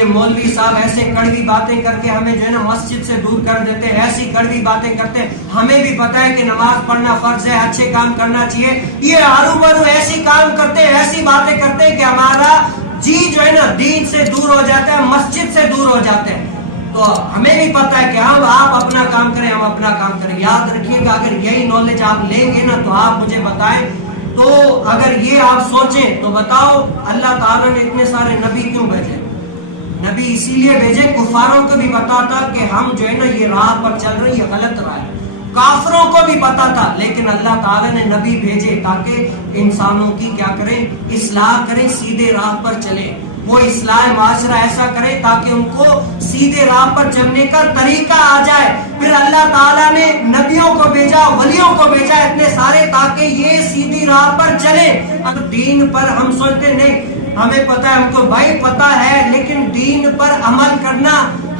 یہ مولوی صاحب ایسے کڑوی باتیں کر کے ہمیں جو ہے نا مسجد سے دور کر دیتے ہیں، ایسی کڑوی باتیں کرتے ہیں، ہمیں بھی پتا ہے کہ نماز پڑھنا فرض ہے، اچھے کام کرنا چاہیے، یہ آرو بارو ایسی کام کرتے ہیں، ایسی باتیں کرتے ہیں کہ ہمارا جی جو ہے نا دین سے دور ہو جاتا ہے، مسجد سے دور ہو جاتے ہیں۔ تو ہمیں بھی پتا ہے کہ ہم آپ اپنا کام کریں، ہم اپنا کام کریں۔ یاد رکھیے گا اگر یہی نالج آپ لیں گے نا تو آپ مجھے بتائیں، تو اگر یہ آپ سوچیں تو بتاؤ اللہ تعالیٰ نے اتنے سارے نبی کیوں بھیجے؟ نبی اسی لیے بھیجے کفاروں کو بھی پتا تھا کہ ہم جو ہے نا یہ راہ پر چل رہے، یہ غلط راہ ہے، کافروں کو بھی پتا تھا، لیکن اللہ تعالیٰ نے نبی بھیجے تاکہ انسانوں کی کیا کریں؟ اصلاح کریں، سیدھے راہ پر چلیں، وہ اصلاح معاشرہ ایسا کرے تاکہ ان کو سیدھے راہ پر چلنے کا طریقہ آ جائے۔ پھر اللہ تعالیٰ نے نبیوں کو بھیجا، ولیوں کو بھیجا اتنے سارے تاکہ یہ سیدھی راہ پر چلے۔ اب دین پر ہم سوچتے نہیں، ہمیں پتا ہے، ہم کو بھائی پتا ہے، لیکن دین پر عمل کرنا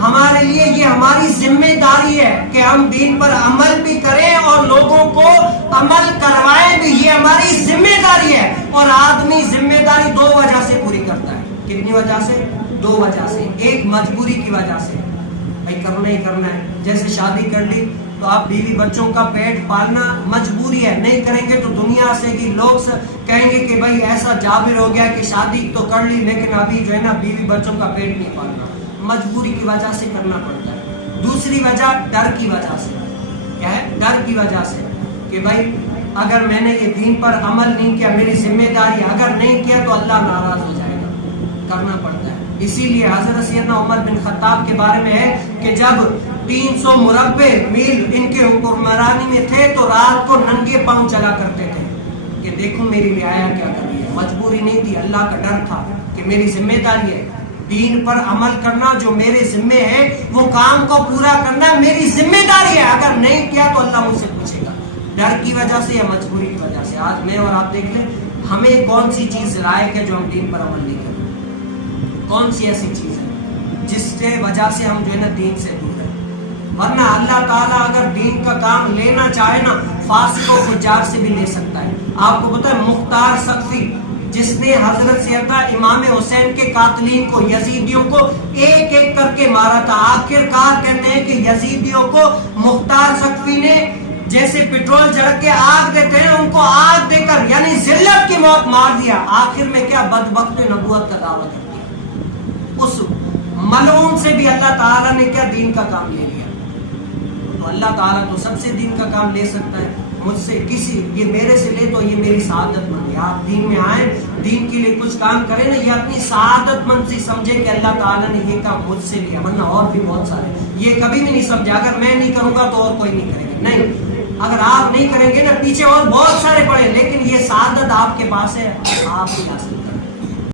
ہمارے لیے یہ ہماری ذمہ داری ہے کہ ہم دین پر عمل بھی کریں اور لوگوں کو عمل کروائیں بھی، یہ ہماری ذمہ داری ہے۔ اور آدمی ذمہ داری دو وجہ سے پوری کرتا ہے۔ کتنی وجہ سے؟ دو وجہ سے۔ ایک مجبوری کی وجہ سے، بھائی کرنا ہی کرنا ہے، جیسے شادی کر لی تو آپ بیوی بچوں کا پیٹ پالنا مجبوری ہے، نہیں کریں گے تو دنیا سے کہ لوگ کہیں گے کہ بھائی ایسا جابر ہو گیا کہ شادی تو کر لی لیکن ابھی جو ہے نا بیوی بچوں کا پیٹ نہیں پالنا، مجبوری کی وجہ سے کرنا پڑتا ہے۔ دوسری وجہ ڈر کی وجہ سے، کیا ہے؟ ڈر کی وجہ سے کہ بھائی اگر میں نے یہ دین پر عمل نہیں کیا، میری ذمہ داری، اگر نہیں کیا تو اللہ ناراض ہو جائے گا، کرنا پڑتا ہے۔ اسی لیے حضرت سیدنا عمر بن خطاب کے بارے میں ہے کہ جب 300 مربع میل ان کے حکمرانی میں تھے تو رات کو ننگے پاؤں چلا کرتے تھے کہ دیکھو میری رعایا کیا کر رہی ہے۔ مجبوری نہیں تھی، اللہ کا ڈر تھا کہ میری ذمہ داری ہے، دین پر عمل کرنا جو میرے ذمے ہے، وہ کام کو پورا کرنا میری ذمہ داری ہے، اگر نہیں کیا تو اللہ مجھ سے پوچھے گا۔ ڈر کی وجہ سے یا مجبوری کی وجہ سے؟ آج میں اور آپ دیکھ لیں ہمیں کون سی چیز لائق ہے جو ہم دین پر عمل نہیں کرتے، کون سی ایسی چیز ہے جس سے وجہ سے ہم جو ہے نا دین سے دور ہیں؟ ورنہ اللہ تعالیٰ اگر دین کا کام لینا چاہے نا فاسق و فجار سے بھی لے سکتا ہے۔ آپ کو پتا ہے مختار سقفی جس نے حضرت سیدنا امام حسین کے قاتلین کو، یزیدیوں کو ایک ایک کر کے مارا تھا، آخر کار کہتے ہیں کہ یزیدیوں کو مختار سقفی نے جیسے پیٹرول جڑ کے آگ دیتے ہیں ان کو آگ دے کر یعنی ذلت کی موت مار دیا۔ آخر میں کیا بدبخت نبوت کا دعویٰ کرتی ہے، اس ملعون سے بھی اللہ تعالیٰ نے کیا دین کا کام لے لیا۔ تو اللہ تعالیٰ تو سب سے دین کا کام لے سکتا ہے، مجھ سے کسی یہ میرے سے لے تو یہ میری سعادت مند ہے۔ آپ دین میں آئیں، دین کے لیے کچھ کام کریں نا، یہ اپنی سعادت مند سے سمجھے کہ اللہ تعالیٰ نے یہ کام مجھ سے لیا، ورنہ اور بھی بہت سارے یہ کبھی بھی نہیں سمجھا اگر میں نہیں کروں گا تو اور کوئی نہیں کرے گا، نہیں، اگر آپ نہیں کریں گے نا پیچھے اور بہت سارے پڑے، لیکن یہ سعادت آپ کے پاس ہے، آپ ہی حاصل کریں۔